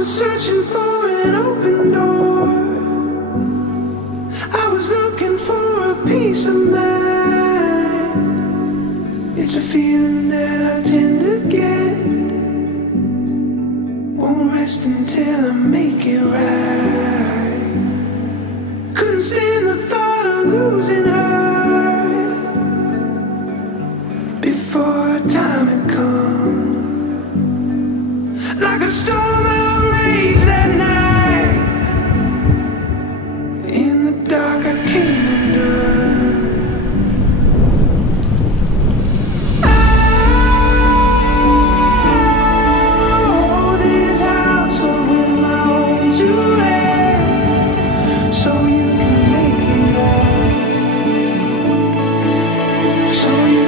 was searching for an open door. I was looking for a peace of mind. It's a feeling that I tend to get. Won't rest until I make it right. Couldn't stand the thought of losing her before time had come. Like a storm outraged that night. In the dark I came undone. Oh, this house I will my own to rent, so you can make it up. So you